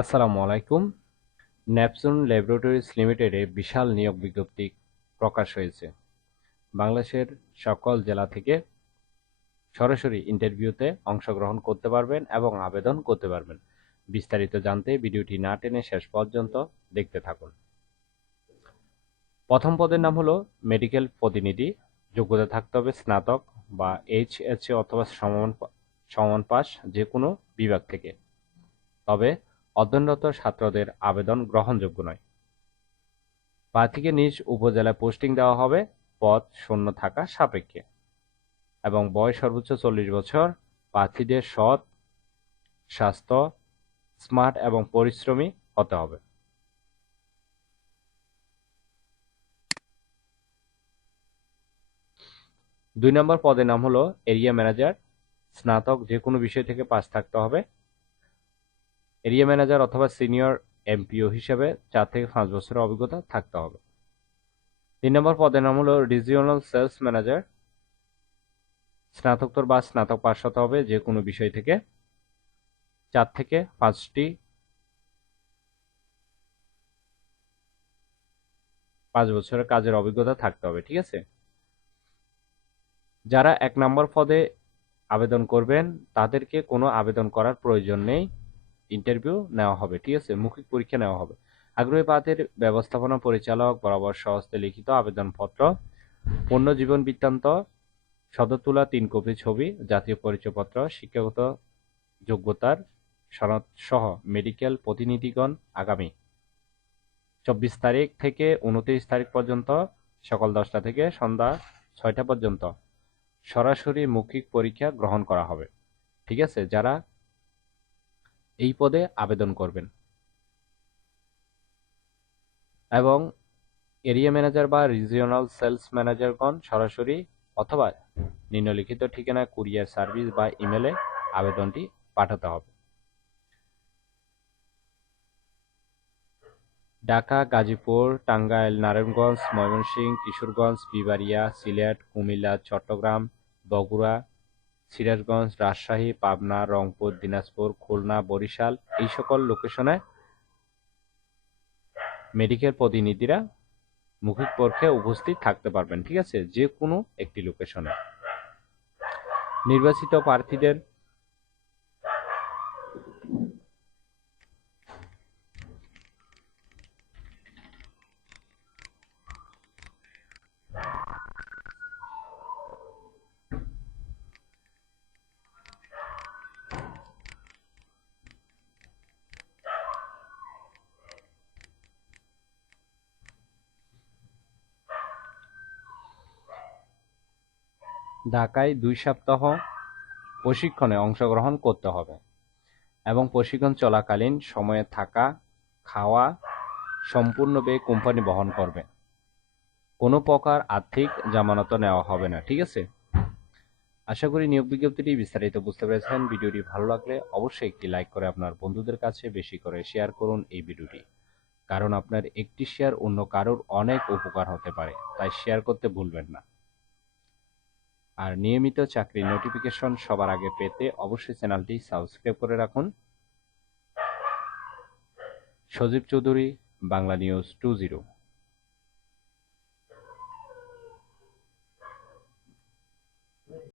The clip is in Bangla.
আসসালামু আলাইকুম। ন্যাপসুন ল্যাবরেটরিজ লিমিটেডে বিশাল নিয়োগ বিজ্ঞপ্তি প্রকাশ হয়েছে। বাংলাদেশের সকল জেলা থেকে সরাসরি ইন্টারভিউতে অংশগ্রহণ করতে পারবেন এবং আবেদন করতে পারবেন। বিস্তারিত জানতে ভিডিওটি না টেনে শেষ পর্যন্ত দেখতে থাকুন। প্রথম পদের নাম হলো মেডিকেল প্রতিনিধি। যোগ্যতা থাকতে হবে স্নাতক বা এইচএসসি অথবা সমান পাস যে কোনো বিভাগ থেকে। তবে অধ্যয়নরত ছাত্রদের আবেদন গ্রহণযোগ্য নয়। প্রার্থীকে নিজ উপজেলায় পোস্টিং দেওয়া হবে পদ শূন্য থাকা সাপেক্ষে এবং বয়স সর্বোচ্চ 40 বছর। প্রার্থীদের সৎ, স্বাস্থ্য, স্মার্ট এবং পরিশ্রমী হতে হবে। দুই নম্বর পদের নাম হলো এরিয়া ম্যানেজার। স্নাতক যে কোনো বিষয় থেকে পাস থাকতে হবে। এরিয়া ম্যানেজার অথবা সিনিয়র এমপিও হিসেবে 4 থেকে 5 বছরের অভিজ্ঞতা থাকতে হবে। 3 নম্বর পদের নাম হলো রিজিওনাল সেলস ম্যানেজার। স্নাতকোত্তর বা স্নাতক পাস হতে হবে যে কোনো বিষয় থেকে। 4 থেকে 5 বছরের কাজের অভিজ্ঞতা থাকতে হবে। ঠিক আছে। যারা 1 নম্বর পদে আবেদন করবেন তাদেরকে কোনো আবেদন করার প্রয়োজন নেই। ইন্টারভিউ নেওয়া হবে। ঠিক আছে, মৌখিক পরীক্ষা নেওয়া হবে। আগ্রহী প্রার্থীর ব্যবস্থাপনা পরিচালক বরাবর স্বহস্তে লিখিত আবেদনপত্র, পূর্ণ জীবন বৃত্তান্ত, সদর তোলা 3 কপি ছবি, জাতীয় পরিচয়পত্র, শিক্ষাগত যোগ্যতার সনদ সহ মেডিকেল প্রতিনিধিগণ আগামী 24 তারিখ থেকে 29 তারিখ পর্যন্ত সকাল 10টা থেকে সন্ধ্যা 6টা পর্যন্ত সরাসরি মৌখিক পরীক্ষা গ্রহণ করা হবে। ঠিক আছে, যারা এই পদে আবেদন করবেন। এবং এরিয়া ম্যানেজার বা রিজিওনাল সেলস ম্যানেজারগণ সরাসরি অথবা নিম্নলিখিত ঠিকানায় কুরিয়ার সার্ভিস বা ইমেলে আবেদনটি পাঠাতে হবে। ঢাকা, গাজীপুর, টাঙ্গাইল, নারায়ণগঞ্জ, ময়মনসিংহ, কিশোরগঞ্জ, বিবাড়িয়া, সিলেট, কুমিল্লা, চট্টগ্রাম, বগুড়া, সিরাজগঞ্জ, রাজশাহী, পাবনা, রংপুর, দিনাজপুর, খুলনা, বরিশাল এই সকল লোকেশনে মেডিকেল প্রতিনিধিরা মৌখিক পরীক্ষায় উপস্থিত থাকতে পারবেন। ঠিক আছে, যে কোনো একটি লোকেশনে। নির্বাচিত প্রার্থীদের ঢাকায় 2 সপ্তাহ প্রশিক্ষণে অংশগ্রহণ করতে হবে এবং প্রশিক্ষণ চলাকালীন সময়ে থাকা, খাওয়া সম্পূর্ণ ব্যয় কোম্পানি বহন করবে। কোনো প্রকার আর্থিক জামানত নেওয়া হবে না। ঠিক আছে, আশা করি নিয়োগ বিজ্ঞপ্তিটি বিস্তারিত বুঝতে পেরেছেন। ভিডিওটি ভালো লাগলে অবশ্যই একটি লাইক করে আপনার বন্ধুদের কাছে বেশি করে শেয়ার করুন এই ভিডিওটি, কারণ আপনার একটি শেয়ার অন্য কারোর অনেক উপকার হতে পারে, তাই শেয়ার করতে ভুলবেন না। আর নিয়মিত চাকরির নোটিফিকেশন সবার আগে পেতে অবশ্যই চ্যানেলটি সাবস্ক্রাইব করে রাখুন। সজীব চৌধুরী, বাংলা নিউজ 20।